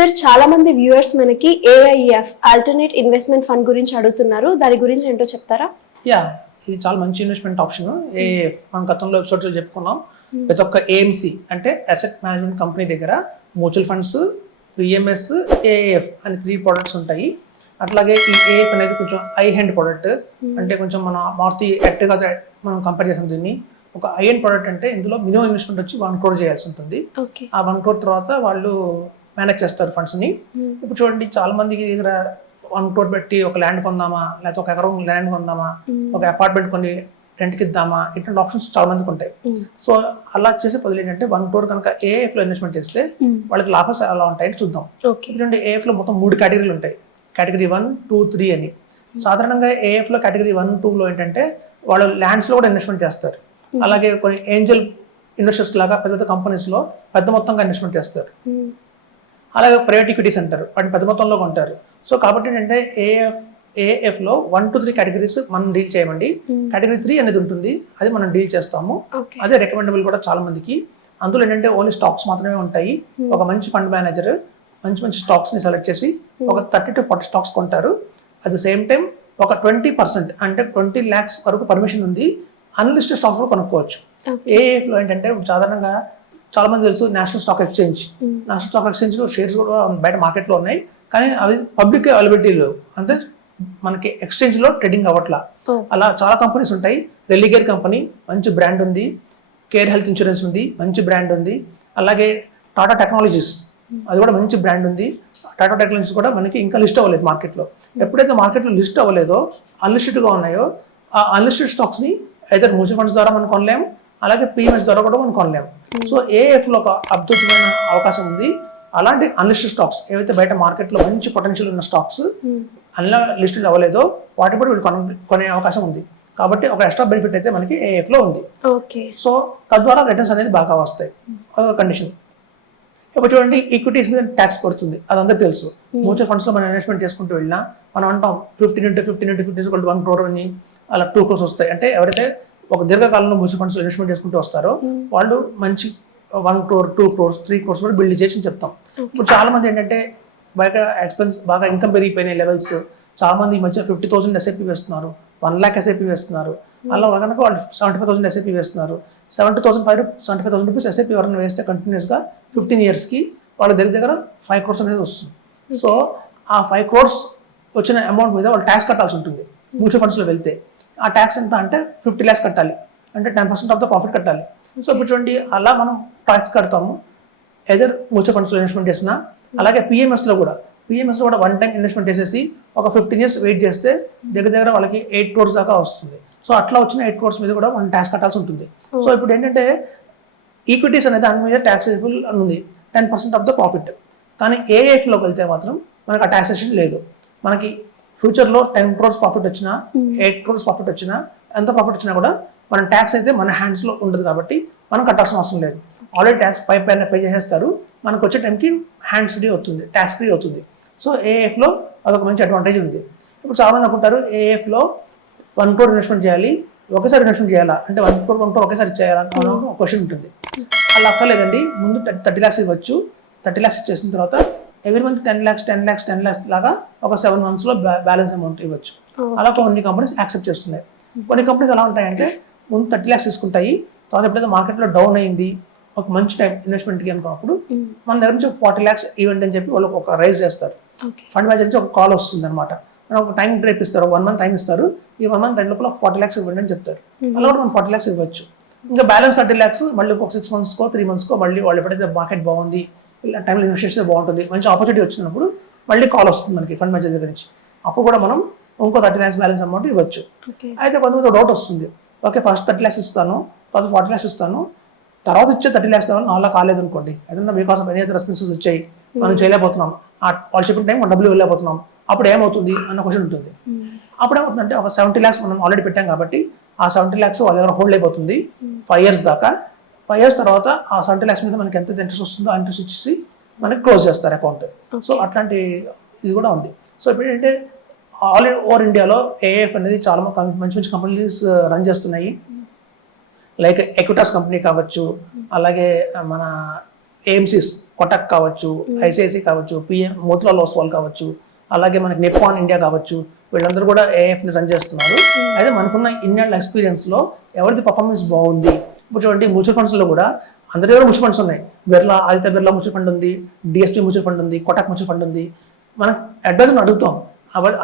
Sir చాలా మంది viewers మనకి ఏఐఎఫ్ ఆల్టర్నేట్ ఇన్వెస్ట్మెంట్ ఫండ్ గురించి అడుగుతున్నారు. దాని గురించి ఏంటో చెప్తారా? యా, ఇది చాలా మంచి ఇన్వెస్ట్మెంట్ ఆప్షన్. ఏఐఎఫ్ మనం గతంలో ఎపిసోడ్లో చెప్పుకున్నాం. ప్రతి ఒక్క ఏఎంసీ అంటే అసెట్ మేనేజ్మెంట్ కంపెనీ దగ్గర మ్యూచువల్ ఫండ్స్, పిఎంఎస్, ఏఐఎఫ్ అని 3 ప్రోడక్ట్స్ ఉంటాయి. అట్లాగే ఈ ఏఎఫ్ అనేది కొంచెం హై హ్యాండ్ ప్రోడక్ట్. అంటే కొంచెం మన మారుతి యాక్టివ్గా మనం కంపేర్ చేసాం దీన్ని. ఒక హై హ్యాండ్ ప్రోడక్ట్ అంటే ఇందులో మినిమం ఇన్వెస్ట్మెంట్ వచ్చి 1 crore చేయాల్సి ఉంటుంది. ఆ 1 crore తర్వాత వాళ్ళు మేనేజ్ చేస్తారు ఫండ్స్ ని. ఇప్పుడు చూడండి, చాలా మందికి దగ్గర 1 crore పెట్టి ఒక ల్యాండ్ కొందామా, లేకపోతే ఒక ఎకరం ల్యాండ్ కొందామా, ఒక అపార్ట్మెంట్ కొని రెంట్కి ఇద్దామా, ఇట్లాంటి ఆప్షన్స్ చాలా మందికి ఉంటాయి. సో అలా చేసే బదులు ఏంటంటే 1 crore కనుక ఏఎఫ్ లో ఇన్వెస్ట్మెంట్ చేస్తే వాళ్ళకి లాభాలు ఎలా ఉంటాయని చూద్దాం. చూడండి, ఏఎఫ్ లో మొత్తం 3 కేటగిరీలు ఉంటాయి. కేటగిరీ 1, 2, 3 అని. సాధారణంగా ఏఎఫ్ లో కేటగిరీ 1, 2 లో ఏంటంటే వాళ్ళు ల్యాండ్స్ లో కూడా ఇన్వెస్ట్మెంట్ చేస్తారు. అలాగే కొన్ని ఏంజల్ ఇన్వెస్టర్స్ లాగా పెద్ద కంపెనీస్ లో పెద్ద మొత్తంగా ఇన్వెస్ట్మెంట్ చేస్తారు. అలాగే ప్రైవేట్ ఈక్విటీస్ అంటారు, వాటిని పెద్ద మొత్తంలో కొంటారు. సో కాబట్టి ఏంటంటే ఏఎఫ్ లో 1 to 3 కేటగిరీస్ మనం డీల్ చేయమండి. కేటగిరీ 3 అనేది ఉంటుంది, అది మనం డీల్ చేస్తాము. అదే రికమెండబుల్ కూడా చాలా మందికి. అందులో ఏంటంటే ఓన్లీ స్టాక్స్ మాత్రమే ఉంటాయి. ఒక మంచి ఫండ్ మేనేజర్ మంచి స్టాక్స్ ని సెలెక్ట్ చేసి ఒక 30 to 40 స్టాక్స్ కొంటారు. అట్ ద సేమ్ టైం ఒక 20% అంటే 20 lakhs వరకు పర్మిషన్ ఉంది. అన్లిస్టెడ్ స్టాక్స్ కూడా కొనుక్కోవచ్చు. ఏఎఫ్ లో ఏంటంటే సాధారణంగా చాలా మంది తెలుసు national stock exchange. National stock exchange లో షేర్స్ కూడా బయట మార్కెట్ లో ఉన్నాయి, కానీ అవి పబ్లిక్ అవైలబిలిటీ లేవు. అంటే మనకి ఎక్స్చేంజ్ లో ట్రేడింగ్ అవ్వట్లా. అలా చాలా కంపెనీస్ ఉంటాయి. రెలిగేర్ కంపెనీ మంచి బ్రాండ్ ఉంది. కేర్ హెల్త్ ఇన్సూరెన్స్ ఉంది, మంచి బ్రాండ్ ఉంది. అలాగే టాటా టెక్నాలజీస్, అది కూడా మంచి బ్రాండ్ ఉంది. టాటా టెక్నాలజీస్ కూడా మనకి ఇంకా లిస్ట్ అవ్వలేదు మార్కెట్లో. ఎప్పుడైతే మార్కెట్లో లిస్ట్ అవ్వలేదో, అన్లిస్టెడ్గా ఉన్నాయో, ఆ అన్లిస్టెడ్ స్టాక్స్ ని అయితే మ్యూచువల్ ఫండ్స్ ద్వారా మనం కొనలేము, అలాగే పిఎంఎస్ ద్వారా కూడా మనం కొనలేము. సో ఏఎఫ్ లో ఒక అద్భుతమైన అవకాశం ఉంది. అలాంటి అన్లిస్టెడ్ స్టాక్స్ ఏవైతే బయట మార్కెట్లో మంచి పొటెన్షియల్ ఉన్న స్టాక్స్ అన్లా లిస్టెడ్ అవ్వలేదో వాటి కూడా వీళ్ళు కొనే అవకాశం ఉంది. కాబట్టి ఒక ఎక్స్ట్రా బెనిఫిట్ అయితే మనకి ఏఎఫ్ లో ఉంది. సో తద్వారా రిటర్న్స్ అనేది బాగా వస్తాయి. అదొక కండిషన్. ఇప్పుడు చూడండి, ఈక్విటీస్ మీద ట్యాక్స్ పడుతుంది, అదంతా తెలుసు. మ్యూచువల్ ఫండ్స్ లో మనం ఇన్వెస్ట్మెంట్ చేసుకుంటూ వెళ్ళినా మనం అంటాం 15 into 15 1 crore అని, అలా 2 crores వస్తాయి. అంటే ఎవరైతే ఒక దీర్ఘకాలంలో మ్యూచువల్ ఫండ్స్ ఇన్వెస్ట్మెంట్ చేసుకుంటూ వస్తారో వాళ్ళు మంచి 1 crore, 2 crores, 3 crores కూడా బిల్డ్ చేసి చెప్తాం. ఇప్పుడు చాలా మంది ఏంటంటే బయట ఎక్స్పెన్స్ బాగా ఇన్కమ్ పెరిగిపోయిన లెవెల్స్, చాలా మంది ఈ మధ్య 50,000 ఎస్ఐపి వేస్తున్నారు, 1 lakh ఎస్ఐపి వేస్తున్నారు. అలా కనుక వాళ్ళు 75,000 ఎస్ఐపి వేస్తున్నారు. 75,000 రూపీస్ ఎస్ఐపి ఎవరైనా వేస్తే కంటిన్యూస్గా 15 years కి వాళ్ళ దగ్గర 5 crores అనేది వస్తుంది. సో ఆ 5 crores వచ్చిన అమౌంట్ మీద వాళ్ళు ట్యాక్స్ కట్టాల్సి ఉంటుంది. మ్యూచువల్ ఫండ్స్లో వెళ్తే ఆ ట్యాక్స్ ఎంత అంటే 50 lakhs కట్టాలి, అంటే 10% ఆఫ్ ద ప్రాఫిట్ కట్టాలి. సో ఇప్పుడు చూడండి, అలా మనం ట్యాక్స్ కడతాము ఎదర్ మ్యూచువల్ ఫండ్స్లో ఇన్వెస్ట్మెంట్ చేసినా. అలాగే పిఎంఎస్లో కూడా 1 time ఇన్వెస్ట్మెంట్ చేసేసి ఒక 15 years వెయిట్ చేస్తే దగ్గర వాళ్ళకి 8 crores దాకా వస్తుంది. సో అట్లా వచ్చిన 8 crores మీద కూడా మనం ట్యాక్స్ కట్టాల్సి ఉంటుంది. సో ఇప్పుడు ఏంటంటే ఈక్విటీస్ అనేది దాని మీద ట్యాక్సేబుల్ ఉంది, 10% ఆఫ్ ద ప్రాఫిట్. కానీ ఏఎఫ్లోకి వెళ్తే మాత్రం మనకు ఆ ట్యాక్సేషన్ లేదు. మనకి ఫ్యూచర్లో 10 crores ప్రాఫిట్ వచ్చినా, 8 crores ప్రాఫిట్ వచ్చినా, ఎంత ప్రాఫిట్ వచ్చినా కూడా మన ట్యాక్స్ అయితే మన హ్యాండ్స్లో ఉండదు. కాబట్టి మనం కట్టాల్సిన అవసరం లేదు. ఆల్రెడీ ట్యాక్స్ పైన పే చేసేస్తారు. మనకు వచ్చే టైంకి హ్యాండ్స్ ఫ్రీ అవుతుంది, ట్యాక్స్ ఫ్రీ అవుతుంది. సో ఏఎఫ్లో అదొక మంచి అడ్వాంటేజ్ ఉంది. ఇప్పుడు చాలా మంది అనుకుంటారు ఏఎఫ్లో 1 crore ఇన్వెస్ట్మెంట్ చేయాలి, ఒకేసారి ఇన్వెస్ట్మెంట్ చేయాలా అంటే 1 crore ఒకేసారి చేయాలని ఒక క్వశ్చన్ ఉంటుంది. అలా అక్కర్లేదండి. ముందు 30 lakhs ఇవ్వచ్చు. 30 lakhs చేసిన తర్వాత ఎవ్రీ మంత్ 10 lakhs లాగా ఒక 7 months లో బ్యాలెన్స్ అమౌంట్ ఇవ్వచ్చు. అలా కొన్ని కంపెనీస్ యాక్సెప్ట్ చేస్తున్నాయి. కొన్ని కంపెనీస్ ఎలా ఉంటాయంటే ముందు 30 lakhs తీసుకుంటాయి, తర్వాత ఎప్పుడైతే మార్కెట్లో డౌన్ అయింది ఒక మంచి టైం ఇన్వెస్ట్మెంట్కి అనుకున్నప్పుడు మన దగ్గర నుంచి 40 lakhs ఇవ్వండి అని చెప్పి వాళ్ళు ఒక రైజ్ చేస్తారు. ఫండ్ మేనేజర్ నుంచి ఒక కాల్ వస్తుంది అనమాట. మనం ఒక టైం డ్రేప్ ఇస్తారు, 1 month టైం ఇస్తారు. ఈ 1 month లోపల 40 lakhs ఇవ్వండి అని చెప్తారు. అలా కూడా మనం 40 lakhs ఇవ్వచ్చు. ఇంకా బ్యాలెన్స్ 30 lakhs మళ్ళీ ఒక 6 months 3 months మళ్ళీ వాళ్ళు ఎప్పుడైతే మార్కెట్ బాగుంది, ఇలా టైంలో ఇన్వెస్ట్ చేస్తే బాగుంటుంది, మంచి ఆపర్చునిటీ వచ్చినప్పుడు మళ్ళీ కాల్ వస్తుంది మనకి ఫండ్ మేనేజర్ దగ్గర నుంచి. అప్పుడు కూడా మనం ఇంకో 30 lakhs బ్యాలెన్స్ అమౌంట్ ఇవ్వచ్చు. అయితే కొంతమంది డౌట్ వస్తుంది, ఓకే ఫస్ట్ 30 lakhs ఇస్తాను, తర్వాత 40 lakhs ఇస్తాను, తర్వాత ఇచ్చే 30 lakhs నాలా కాలేదు అనుకోండి, ఏదన్నా because of any other responsibilities వచ్చాయి, మనం చేయలేకపోతున్నాం, వాళ్ళు చెప్పిన టైం మనం డబ్బులు వెళ్ళలేకపోతున్నాం, అప్పుడు ఏమవుతుంది అన్న క్వశ్చన్ ఉంటుంది. అప్పుడు ఏమవుతుందంటే ఒక 70 lakhs మనం ఆల్రెడీ పెట్టాం కాబట్టి ఆ 70 lakhs వాళ్ళ దగ్గర హోల్డ్ అయిపోతుంది 5 years దాకా. 5 years తర్వాత ఆ 70 lakhs మీద మనకి ఎంత ఇంట్రెస్ట్ వస్తుందో ఆ ఇంట్రెస్ట్ ఇచ్చేసి మనకి క్లోజ్ చేస్తారు అకౌంట్. సో అట్లాంటి ఇది కూడా ఉంది. సో ఇప్పుడు ఏంటంటే ఆల్ ఓవర్ ఇండియాలో ఏఎఫ్ అనేది చాలా మంచి కంపెనీస్ రన్ చేస్తున్నాయి. లైక్ ఎక్విటాస్ కంపెనీ కావచ్చు, అలాగే మన ఏఎంసీస్ కొటక్ కావచ్చు, ఐసిఐసి కావచ్చు, పిఎం మోతిలాల్ ఓస్వాల్ కావచ్చు, అలాగే మనకి నిప్పాన్ ఇండియా కావచ్చు, వీళ్ళందరూ కూడా ఏఎఫ్ని రన్ చేస్తున్నారు. అయితే మనకున్న ఇన్నేళ్ళ ఎక్స్పీరియన్స్లో ఎవరిది పర్ఫార్మెన్స్ బాగుంది. ఇప్పుడు చూడండి మ్యూచువల్ ఫండ్స్లో కూడా అందరి దగ్గర మ్యూచువల్ ఫండ్స్ ఉన్నాయి. ఆదిత్య బిర్లా మ్యూచువల్ ఫండ్ ఉంది, డిఎస్పీ మ్యూచువల్ ఫండ్ ఉంది, కొటక్ మ్యూచువల్ ఫండ్ ఉంది. మనం అడ్వైజర్ని అడుగుతాం,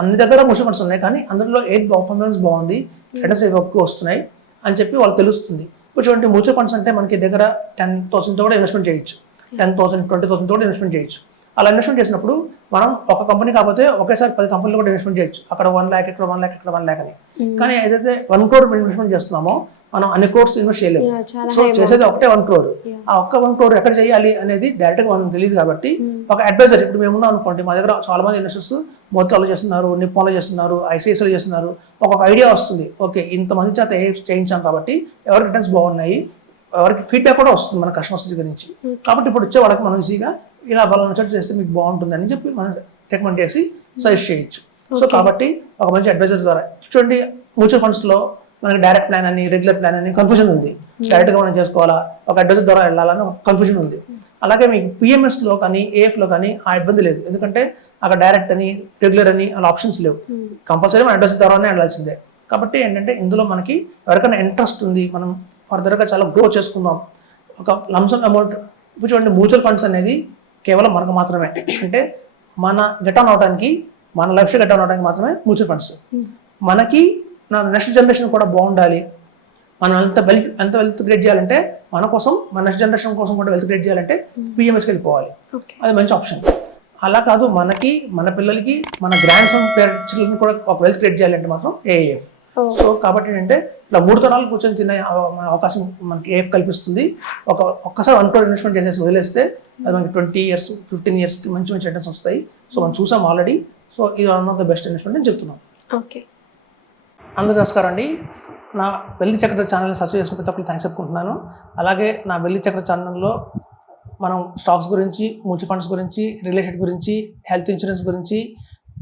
అన్ని దగ్గర మ్యూచువల్ ఫండ్స్ ఉన్నాయి, కానీ అందులో ఏది పర్ఫార్మెన్స్ బాగుంది, రిటర్న్స్ ఎక్కువ వస్తున్నాయి అని చెప్పి వాళ్ళకి తెలుస్తుంది. ఇప్పుడు చూడండి మ్యూచువల్ ఫండ్స్ అంటే మనకి దగ్గర 10,000తో కూడా ఇన్వెస్ట్మెంట్ చేయొచ్చు, 10,000, 20,000తో కూడా ఇన్వెస్ట్మెంట్ చేయొచ్చు. అలా ఇన్వెస్ట్మెంట్ చేసినప్పుడు మనం ఒక కంపెనీ కాకపోతే ఒకేసారి 10 కంపెనీలు కూడా ఇన్వెస్ట్మెంట్ చేయొచ్చు. అక్కడ 1 lakh, ఇక్కడ 1 lakh, ఇక్కడ 1 lakh అని. కానీ ఏదైతే 1 crore ఇన్వెస్ట్మెంట్ చేస్తున్నామో మనం అన్ని కోర్స్ ఇన్వెస్ట్ చేయలేము. సో చేసేది ఒకటే 1 crore. ఆ ఒక్క 1 crore ఎక్కడ చేయాలి అనేది డైరెక్ట్గా మనకు తెలియదు. కాబట్టి ఒక అడ్వైజర్, ఇప్పుడు మేము ఉన్నాం అనుకోండి, మా దగ్గర చాలా మంది ఇన్వెస్టర్స్ మోతిలాల్లో చేస్తున్నారు, నిప్పాన్లో చేస్తున్నారు, ఐసిఐసిలో చేస్తున్నారు. ఒక ఐడియా వస్తుంది, ఓకే ఇంతమంది చేత చేయించాం కాబట్టి ఎవరికి రిటర్న్స్ బాగున్నాయి, ఎవరికి ఫీడ్బ్యాక్ కూడా వస్తుంది మన కస్టమర్స్ దగ్గర నుంచి. కాబట్టి ఇప్పుడు వచ్చే వాళ్ళకి మనం ఈజీగా ఇలా బలం చోటు చేస్తే మీకు బాగుంటుంది అని చెప్పి మనం రికమెండ్ చేసి సజెస్ట్ చేయొచ్చు. సో కాబట్టి ఒక మంచి అడ్వైజర్ ద్వారా చూడండి, మ్యూచువల్ ఫండ్స్లో మనకి డైరెక్ట్ ప్లాన్ అని, రెగ్యులర్ ప్లాన్ అని కన్ఫ్యూజన్ ఉంది. డైరెక్ట్గా మనం చేసుకోవాలా, ఒక అడ్వైజర్ ద్వారా వెళ్ళాలని ఒక కన్ఫ్యూజన్ ఉంది. అలాగే మీకు పిఎంఎస్లో కానీ ఏఎఫ్లో కానీ ఆ ఇబ్బంది లేదు, ఎందుకంటే అక్కడ డైరెక్ట్ అని, రెగ్యులర్ అని అలా ఆప్షన్స్ లేవు. కంపల్సరీ మన అడ్వైజర్ ద్వారానే వెళ్ళాల్సిందే. కాబట్టి ఏంటంటే ఇందులో మనకి ఎవరికైనా ఇంట్రెస్ట్ ఉంది, మనం ఫర్దర్గా చాలా గ్రో చేసుకుందాం, ఒక లంసమ్ అమౌంట్. ఇప్పుడు చూడండి మ్యూచువల్ ఫండ్స్ అనేది కేవలం మనకు మాత్రమే, అంటే మన గెట్ ఆన్ అవడానికి, మన లైఫ్ స్టైల్ గెట్ ఆన్ అవడానికి మాత్రమే మ్యూచువల్ ఫండ్స్. మనకి నా నెక్స్ట్ జనరేషన్ కూడా బాగుండాలి, మనం ఎంత వెల్త్ క్రియేట్ చేయాలంటే మన కోసం, మన నెక్స్ట్ జనరేషన్ కోసం కూడా వెల్త్ క్రియేట్ చేయాలంటే పిఎంఎస్కి వెళ్ళిపోవాలి. అది మంచి ఆప్షన్. అలా కాదు, మనకి, మన పిల్లలకి, మన గ్రాండ్ సన్ చిల్డ్రన్ కూడా ఒక వెల్త్ క్రియేట్ చేయాలంటే మాత్రం ఏఏఎఫ్. సో కాబట్టి ఏంటంటే ఇట్లా 3 తరాలు కూర్చొని తినే అవకాశం మనకి ఏఎఫ్ కల్పిస్తుంది. ఒక్కసారి 1 crore ఇన్వెస్ట్మెంట్ చేసేసి వదిలేస్తే అది మనకి 20 years, 15 yearsకి మంచి రిటర్న్స్ వస్తాయి. సో మనం చూసాం ఆల్రెడీ. సో ఇది one of the best investment అని చెప్తున్నాం. ఓకే, అందరూ నమస్కారం అండి. నా వెల్లి చక్ర ఛానల్ని సబ్స్క్రైబ్ చేసుకుని ప్రతి ఒక్కరు థ్యాంక్స్ చెప్పుకుంటున్నాను. అలాగే నా వెల్లి చక్ర ఛానల్లో మనం స్టాక్స్ గురించి, మ్యూచువల్ ఫండ్స్ గురించి, రియల్ ఎస్టేట్ గురించి, హెల్త్ ఇన్సూరెన్స్ గురించి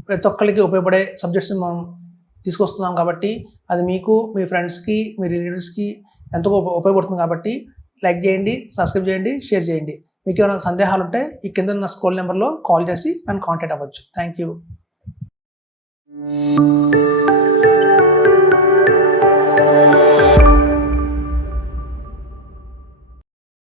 ప్రతి ఒక్కరికి ఉపయోగపడే సబ్జెక్ట్స్ని మనం తీసుకొస్తున్నాం. కాబట్టి అది మీకు, మీ ఫ్రెండ్స్కి, మీ రిలేటివ్స్కి ఎంతో ఉపయోగపడుతుంది. కాబట్టి లైక్ చేయండి, సబ్స్క్రైబ్ చేయండి, షేర్ చేయండి. మీకు ఏమైనా సందేహాలు ఉంటే ఈ కింద ఉన్న స్క్రోల్ నెంబర్లో కాల్ చేసి నన్ను కాంటాక్ట్ అవ్వచ్చు. Thank you.